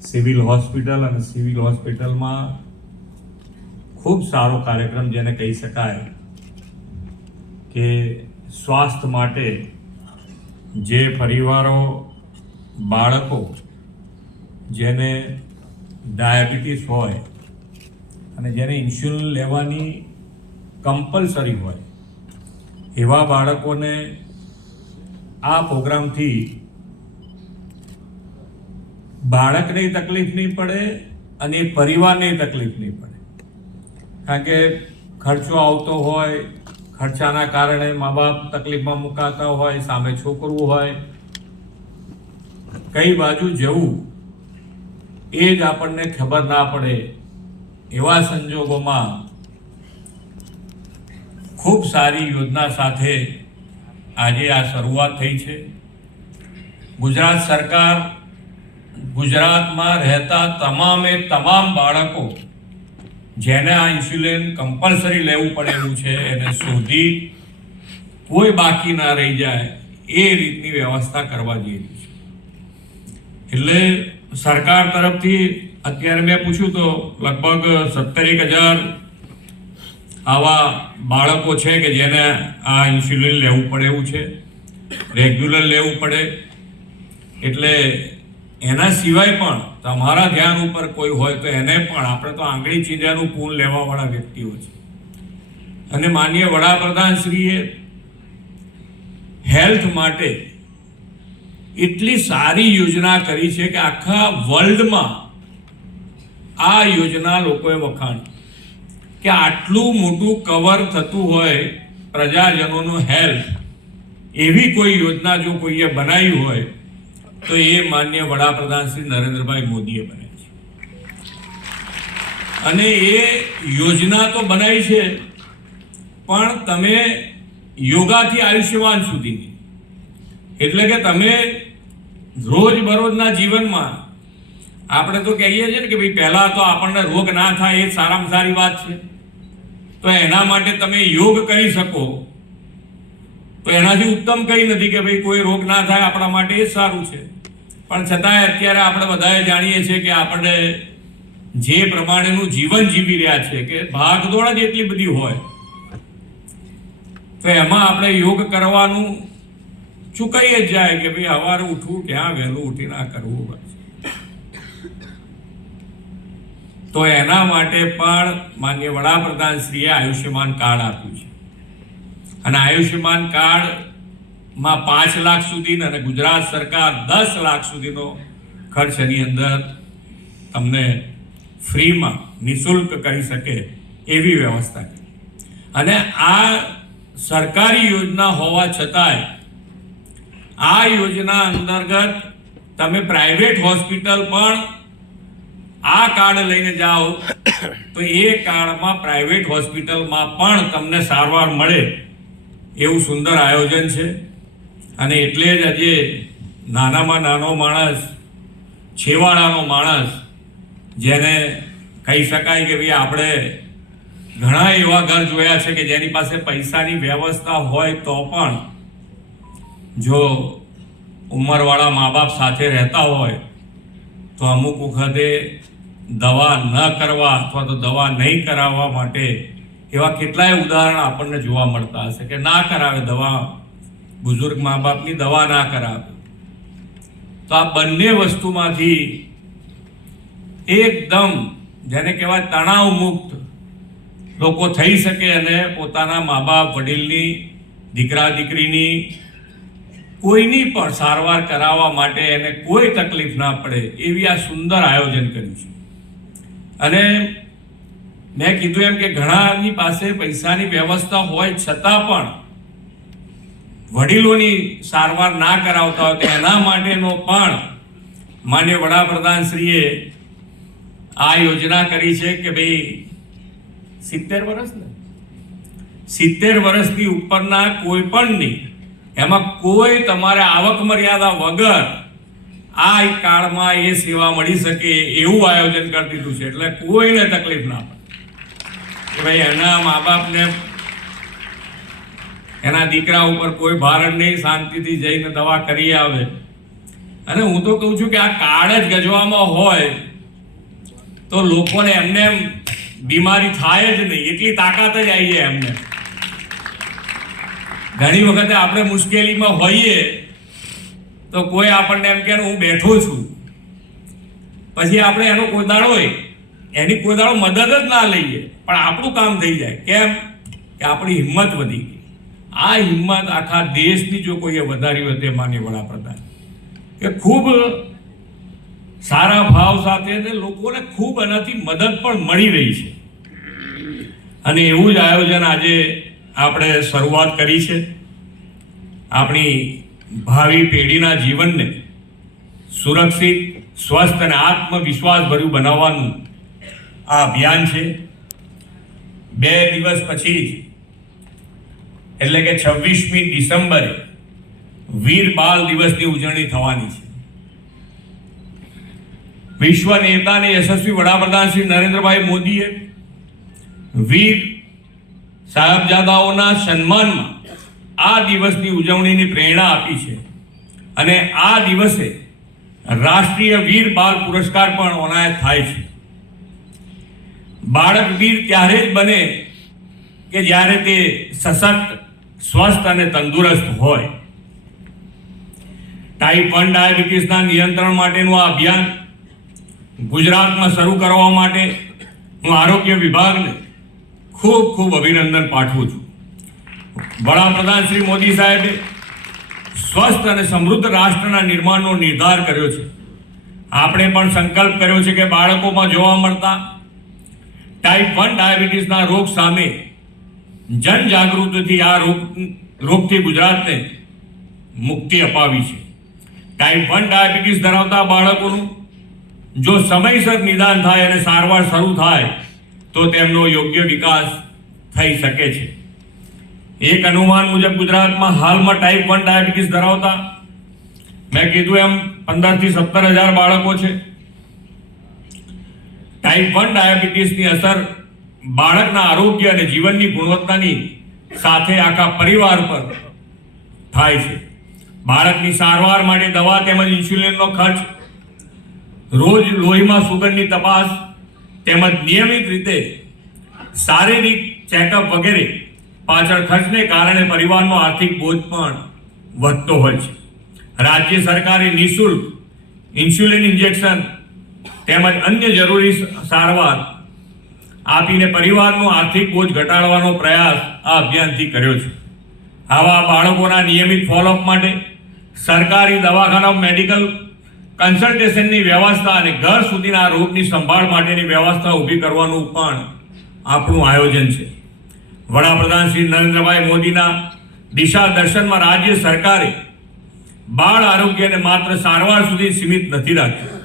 Civil hospital અને civil હોસ્પિટલમાં ખૂબ સારો કાર્યક્રમ જેને કહી શકાય કે સ્વાસ્થ્ય માટે જે પરિવારો બાળકો જેને ડાયાબિટીસ હોય અને જેને ઇન્સ્યુલિન લેવાની કમ્પલસરી હોય એવા બાળકોને આ પ્રોગ્રામથી બાળકને તકલીફ નહીં પડે અને પરિવારને તકલીફ નહીં પડે. કારણ કે ખર્ચો આવતો હોય, ખર્ચાના કારણે મા બાપ તકલીફમાં મુકાતા હોય, સામે છોકરું હોય, કઈ બાજુ જવું એ જ આપણને ખબર ના પડે. એવા સંજોગોમાં ખૂબ સારી યોજના સાથે આજે આ શરૂઆત થઈ છે. ગુજરાત સરકાર ગુજરાતમાં રહેતા તમામ બાળકો જેને આ ઇન્સ્યુલિન કમ્પલસરી લેવું પડે એવું છે એને શોધી કોઈ બાકી ના રહી જાય એ રીતની વ્યવસ્થા કરવા જઈ રહી છે. એટલે સરકાર તરફથી અત્યારે મેં પૂછ્યું તો લગભગ 17,000 આવા બાળકો છે કે જેને આ ઇન્સ્યુલિન લેવું પડે એવું છે, રેગ્યુલર લેવું પડે. એટલે એના સિવાય પણ તમારા ધ્યાન ઉપર કોઈ હોય તો એને પણ આપણે તો આંગળી ચીંધ્યાનું પૂન લેવાવાળા વ્યક્તિઓ છે. અને માનનીય વડાપ્રધાનશ્રીએ હેલ્થ માટે એટલી સારી યોજના કરી છે કે આખા વર્લ્ડમાં આ યોજના લોકોએ વખાણી કે આટલું મોટું કવર થતું હોય પ્રજાજનોનું હેલ્થ, એવી કોઈ યોજના જો કોઈએ બનાવી હોય તો એ માનનીય વડાપ્રધાન શ્રી નરેન્દ્રભાઈ મોદીએ બનાવી છે. અને એ યોજના તો બનાવી છે પણ તમે યોગાથી આયુષ્યવાન સુધીની, એટલે કે તમે રોજબરોજના જીવનમાં આપણે તો કહીએ છીએ ને કે ભાઈ પહેલાં તો આપણને રોગ ના થાય એ સારામાં સારી વાત છે. તો એના માટે તમે યોગ કરી શકો તો એનાથી ઉત્તમ કંઈ નથી કે ભાઈ કોઈ રોગ ના થાય, આપણા માટે એ સારું છે. પણ છતાંય અત્યારે આપણે બધાએ જાણીએ છીએ કે આપણે જે પ્રમાણેનું જીવન જીવી રહ્યા છે કે ભાગદોડ જ એટલી બધી હોય તો એમાં આપણે યોગ કરવાનું ચૂકાઈ જ જાય કે ભાઈ સવારે ઉઠવું ક્યાં વહેલું ઉઠીને આ કરવું પડે. તો એના માટે પણ માનનીય વડાપ્રધાનશ્રીએ આયુષ્યમાન કાર્ડ આપ્યું છે. અને આયુષ્યમાન કાર્ડમાં 5 લાખ સુધી અને ગુજરાત સરકાર 10 લાખ સુધીનો ખર્ચ એની અંદર તમને ફ્રીમાં નિઃશુલ્ક કરી શકે એવી વ્યવસ્થા કરી. અને આ સરકારી યોજના હોવા છતાંય આ યોજના અંતર્ગત તમે પ્રાઇવેટ હોસ્પિટલ પણ આ કાર્ડ લઈને જાઓ તો એ કાર્ડમાં પ્રાઇવેટ હોસ્પિટલમાં પણ તમને સારવાર મળે એવું સુંદર આયોજન છે. અને એટલે જ આજે નાનામાં નાનો માણસ, છેવાડાનો માણસ, જેને કહી શકાય કે ભાઈ આપણે ઘણા એવા ઘર જોયા છે કે જેની પાસે પૈસાની વ્યવસ્થા હોય તો પણ જો ઉંમરવાળા મા બાપ સાથે રહેતા હોય તો અમુક વખતે દવા ન કરવા અથવા તો દવા નહીં કરાવવા માટે એવા કેટલાય ઉદાહરણ આપણને જોવા મળતા હશે કે ના કરાવે દવા, બુઝુર્ગ મા બાપની દવા ના કરાવે. તો આ બંને વસ્તુમાંથી એકદમ જેને કહેવાય તણાવ મુક્ત લોકો થઈ શકે અને પોતાના મા બાપ, વડીલની, દીકરા દીકરીની કોઈની પણ સારવાર કરાવવા માટે એને કોઈ તકલીફ ના પડે એવી આ સુંદર આયોજન કર્યું છે. અને મેં કીધું એમ કે ઘણાની પાસે પૈસાની વ્યવસ્થા હોય છતાં પણ વડીલોની સારવાર ના કરાવતા હોય તો એના માટેનો પણ માનનીય વડાપ્રધાનશ્રીએ આ યોજના કરી છે કે ભાઈ 70 વર્ષની ઉપરના કોઈ પણની એમાં કોઈ તમારે આવક મર્યાદા વગર આ કાર્ડમાં એ સેવા મળી શકે એવું આયોજન કરી દીધું છે. એટલે કોઈને તકલીફ ના પડે કે ભાઈ એના મા બાપને એના દીકરા ઉપર કોઈ ભારણ નહીં, શાંતિથી જઈને દવા કરી આવે. અને હું તો કહું છું કે આ કાર્ડ જ ગજવામાં હોય તો લોકોને એમને એમ બીમારી થાય જ નહીં, એટલી તાકાત જ આવી જાય એમને. ઘણી વખતે આપણે મુશ્કેલીમાં હોઈએ તો કોઈ આપણને એમ કે હું બેઠો છું, પછી આપણે એનો કોદાળો એની કોદાળો મદદ જ ના લઈએ પણ આપણું કામ થઈ જાય. કેમ કે આપણી હિંમત વધી ગઈ. આ હિંમત આખા દેશની જો કોઈએ વધારી હોય તે માનનીય વડાપ્રધાન કે ખૂબ સારા ભાવ સાથે ને લોકોને ખૂબ એનાથી મદદ પણ મળી રહી છે. અને એવું જ આયોજન આજે આપણે શરૂઆત કરી છે. આપણી ભાવિ પેઢીના જીવનને સુરક્ષિત, સ્વસ્થ અને આત્મવિશ્વાસભર્યું બનાવવાનું આ અભિયાન છે. 2 દિવસ પછી જ એટલે કે 26મી ડિસેમ્બરે વીર બાલ દિવસની ઉજવણી થવાની છે. વિશ્વ નેતા અને યશસ્વી વડાપ્રધાન શ્રી નરેન્દ્રભાઈ મોદીએ વીર સાહેબજાદાઓના સન્માનમાં આ દિવસની ઉજવણીની પ્રેરણા આપી છે. અને આ દિવસે રાષ્ટ્રીય વીર બાલ પુરસ્કાર પણ એનાયત થાય છે. બાળક વીર ત્યારે જ બને કે જ્યારે તે સશક્ત, સ્વસ્થ અને તંદુરસ્ત હોય. ટાઈપ 1 ડાયાબિટીસના નિયંત્રણ માટેનું આ અભિયાન ગુજરાતમાં શરૂ કરવા માટે હું આરોગ્ય વિભાગને ખૂબ ખૂબ અભિનંદન પાઠવું છું. વડાપ્રધાન શ્રી મોદી સાહેબે સ્વસ્થ અને સમૃદ્ધ રાષ્ટ્રના નિર્માણનો નિર્ધાર કર્યો છે. આપણે પણ સંકલ્પ કર્યો છે કે બાળકોમાં જોવા મળતા ટાઈપ 1 ડાયાબિટીસના રોગ સામે જનજાગૃતિથી આ રોગથી ગુજરાતને મુક્તિ અપાવી છે. ટાઈપ 1 ડાયાબિટીસ ધરાવતા બાળકોનું જો સમયસર નિદાન થાય અને સારવાર શરૂ થાય તો તેમનો યોગ્ય વિકાસ થઈ શકે છે. એક અનુમાન મુજબ ગુજરાતમાં હાલમાં ટાઈપ 1 ડાયાબિટીસ ધરાવતા મેં કીધું એમ 15 થી 17 હજાર બાળકો છે. ટાઈપ 1 ડાયાબિટીસની અસર બાળકના આરોગ્ય અને જીવનની ગુણવત્તાની સાથે આખા પરિવાર પર થાય છે. બાળકની સારવાર માટે દવા તેમજ ઇન્સ્યુલિનનો ખર્ચ, રોજ લોહીમાં સુગરની તપાસ તેમજ નિયમિત રીતે શારીરિક ચેકઅપ વગેરે પાછળ ખર્ચને કારણે પરિવારનો આર્થિક બોજ પણ વધતો હોય છે. રાજ્ય સરકારે નિઃશુલ્ક ઇન્સ્યુલિન ઇન્જેક્શન તેમજ અન્ય જરૂરી સારવાર આપીને પરિવારનો આર્થિક બોજ ઘટાડવાનો પ્રયાસ આ અભિયાનથી કર્યો છે. આવા બાળકોના નિયમિત ફોલોઅપ માટે સરકારી દવાખાના, મેડિકલ કન્સલ્ટેશનની વ્યવસ્થા અને ઘર સુધીના રોગની સંભાળ માટેની વ્યવસ્થા ઊભી કરવાનું પણ આપણું આયોજન છે. વડાપ્રધાન શ્રી નરેન્દ્રભાઈ મોદીના દિશા દર્શનમાં રાજ્ય સરકારે બાળ આરોગ્યને માત્ર સારવાર સુધી સીમિત નથી રાખ્યું,